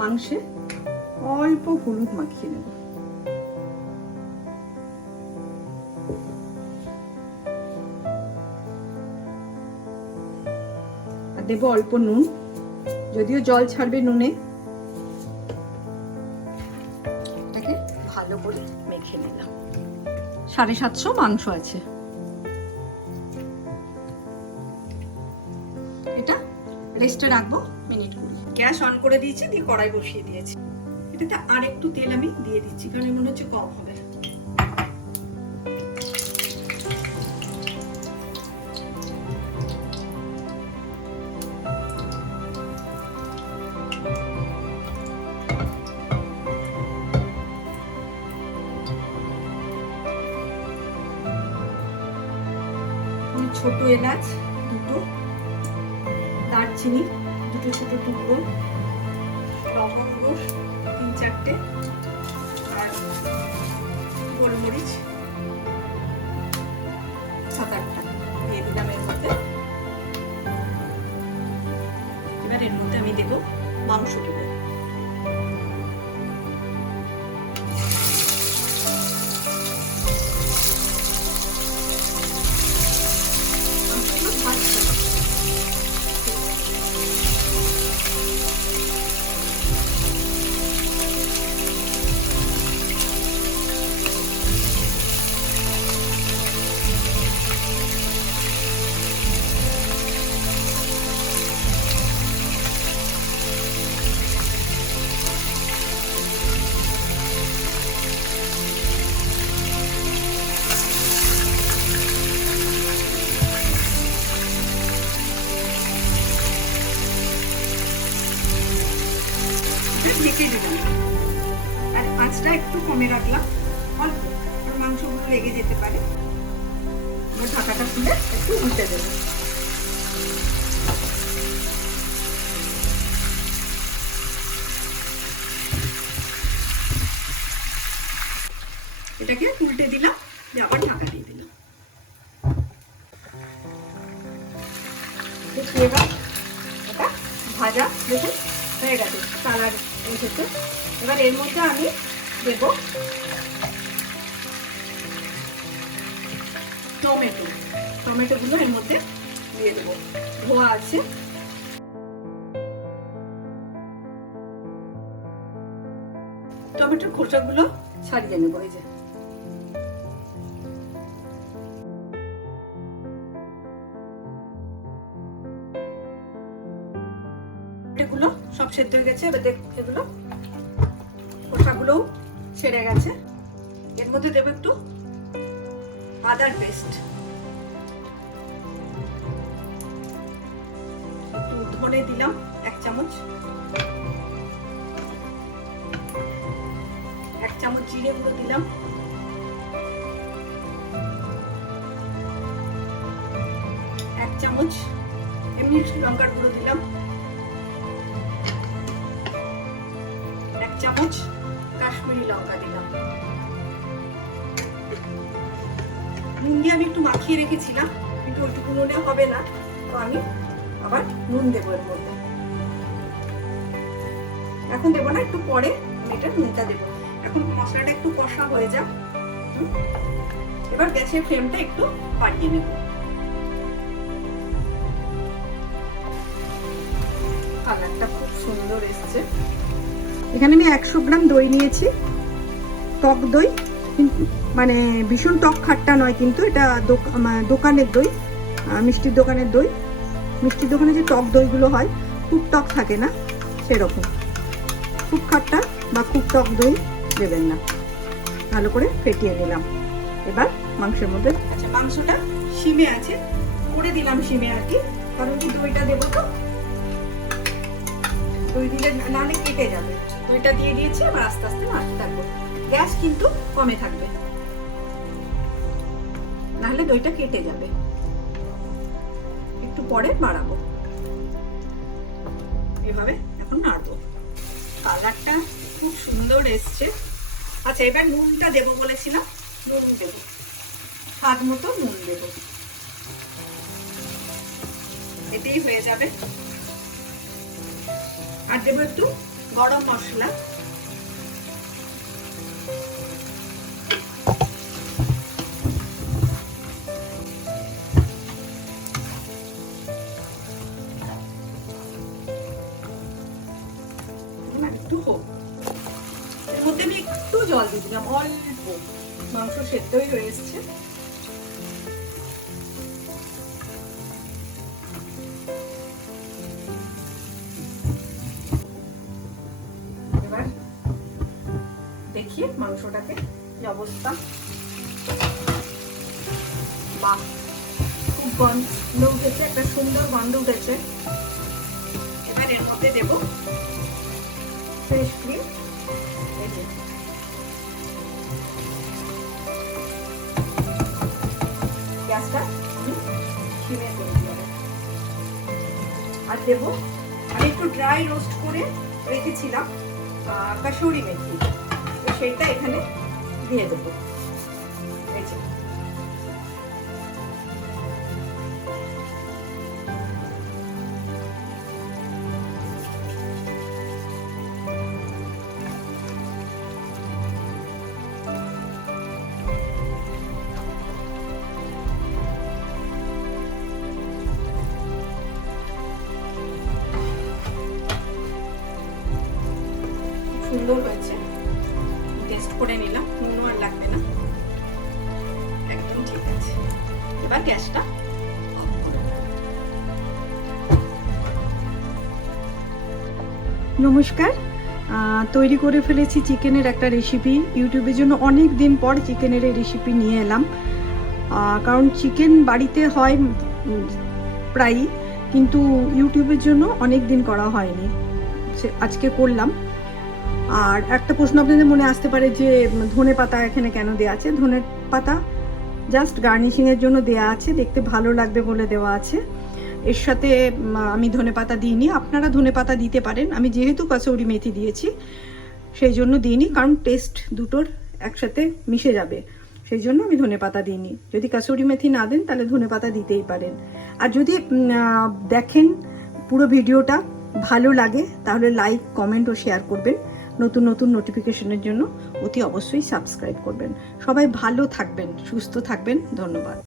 মাংসে অল্প হলুদ মাখিয়ে নেব। আর দেবো অল্প নুন, যদিও জল ছাড়বে নুনে। এটাকে ভালো করে মেখে নিলাম। 750 মাংস আছে। এটা রেস্টে রাখবো মিনিট 20। গ্যাস অন করে দিয়েছি, দিয়ে কড়াই বসিয়ে দিয়েছি। এটাতে আর একটু তেল আমি দিয়ে দিচ্ছি, কারণ মনে হচ্ছে কম হবে। ছোট এলাচ 2টো, দারচিনি 2টো ছোট টুকরো, লবঙ্গ 3-4টে, আর গোলমরিচ 7-8টা দিয়ে দিলাম এর মধ্যে। এবার এর মধ্যে আমি দেবো মাংসগুলো। ঢেকে দিলাম, আর আঁচটা একটু কমে রাখলাম অল্প, মাংসগুলো লেগে যেতে পারে। ঢাকাটা খুলে একটু উল্টে দেব। এটাকে উল্টে দিলাম, দিয়ে আবার ঢাকা দিয়ে দিলাম। এবার এটা ভাজা দেখুন হয়ে গেছে, কালার এসেছে। এবার এর মধ্যে আমি দেব টমেটো। টমেটোগুলো এর মধ্যে দিয়ে দেবো, ধোয়া আছে। টমেটোর খোসাগুলো ছাড়িয়ে নেব। এই যে এগুলো সব সেদ্ধ হয়ে গেছে। এবার দেখ, এগুলো খোসাগুলোও ছেড়ে গেছে। এর মধ্যে দেবো একটু আদার পেস্ট, একটু ধনে দিলাম 1 চামচ, 1 চামচ জিরে গুঁড়ো দিলাম, 1 চামচ এমনি লঙ্কার গুঁড়ো দিলাম, 1 চামচ কাশ্মীরি লঙ্কা দিলাম। নুন দিয়ে আমি একটু মাখিয়ে রেখেছিলাম, কিন্তু ওইটুকু নুনে হবে না, তো আমি আবার নুন দেবো এর মধ্যে। এখন দেবো না, একটু পরে আমি এটা নুনটা দেবো। এখন মশলাটা একটু কষা হয়ে যাক। এবার গ্যাসের ফ্লেমটা একটু বাড়িয়ে নেব। কালারটা খুব সুন্দর এসছে। এখানে আমি 100 গ্রাম দই নিয়েছি, টক দই, মানে ভীষণ টক খাট্টা নয়, কিন্তু এটা দোকানের দই, মিষ্টির দোকানের দই। মিষ্টির দোকানে যে টক দইগুলো হয় খুব টক থাকে না, সেরকম খুব খাট্টা বা খুব টক দই দেবেন না। ভালো করে ফেটিয়ে নিলাম। এবার মাংসের মধ্যে, আচ্ছা মাংসটা শিমে আছে, করে দিলাম শিমে আর কি, কারণ কি দইটা দেবো তো, দই দিলে নালে কেটে যাবে। দইটা দিয়ে দিয়েছি, আবার আস্তে আস্তে নাড়তে থাকবো। গ্যাস কিন্তু কমে থাকবে, নাহলে দইটা কেটে যাবে। একটু পরে বাড়াবো, এভাবে এখন নাড়বো। কালারটা খুব সুন্দর এসছে। আচ্ছা এবার নুনটা দেবো বলেছিলাম, নুন দেবো, স্বাদ মতো নুন দেবো, এতেই হয়ে যাবে। আর দেবো একটু গরম মশলা, একটু হোক, এর মধ্যে আমি একটু জল দিয়ে দিলাম, অল্প, মাংস সেদ্ধই হয়ে এসছে। এবার দেখি মাংসটাকে কি অবস্থা। বাহ, খুব গন্ধ উঠেছে, একটা সুন্দর গন্ধ উঠেছে। এবার এর মধ্যে দেবো ফ্রেশ ক্রিম। গ্যাসটা আমি সিমে করে দিলাম। আর দেবো, আমি একটু ড্রাই রোস্ট করে রেখেছিলাম কাসুরি মেথি, তো সেইটা এখানে দিয়ে দেবো। সুন্দর হয়েছে, টেস্ট করে নিলাম, নুন আর লাগবে না, একদম ঠিক আছে। এবার গ্যাসটা নমস্কার, তৈরি করে ফেলেছি চিকেনের একটা রেসিপি। ইউটিউবের জন্য অনেক দিন পর চিকেনের এই রেসিপি নিয়ে এলাম, কারণ চিকেন বাড়িতে হয় প্রায়ই, কিন্তু ইউটিউবের জন্য অনেক দিন করা হয়নি, আজকে করলাম। আর একটা প্রশ্ন আপনাদের মনে আসতে পারে যে ধনে পাতা এখানে কেন দেওয়া আছে। ধনে পাতা জাস্ট গার্নিশিংয়ের জন্য দেওয়া আছে, দেখতে ভালো লাগবে বলে দেওয়া আছে। এর সাথে আমি ধনে পাতা দিইনি, আপনারা ধনে পাতা দিতে পারেন। আমি যেহেতু কাসুরি মেথি দিয়েছি সেই জন্য দিইনি, কারণ টেস্ট দুটোর একসাথে মিশে যাবে, সেই জন্য আমি ধনে পাতা দিইনি। যদি কাসুরি মেথি না দেন তাহলে ধনে পাতা দিতেই পারেন। আর যদি দেখেন পুরো ভিডিওটা ভালো লাগে তাহলে লাইক, কমেন্ট ও শেয়ার করবেন। নতুন নতুন নোটিফিকেশনের জন্য অতি অবশ্যই সাবস্ক্রাইব করবেন। সবাই ভালো থাকবেন, সুস্থ থাকবেন, ধন্যবাদ।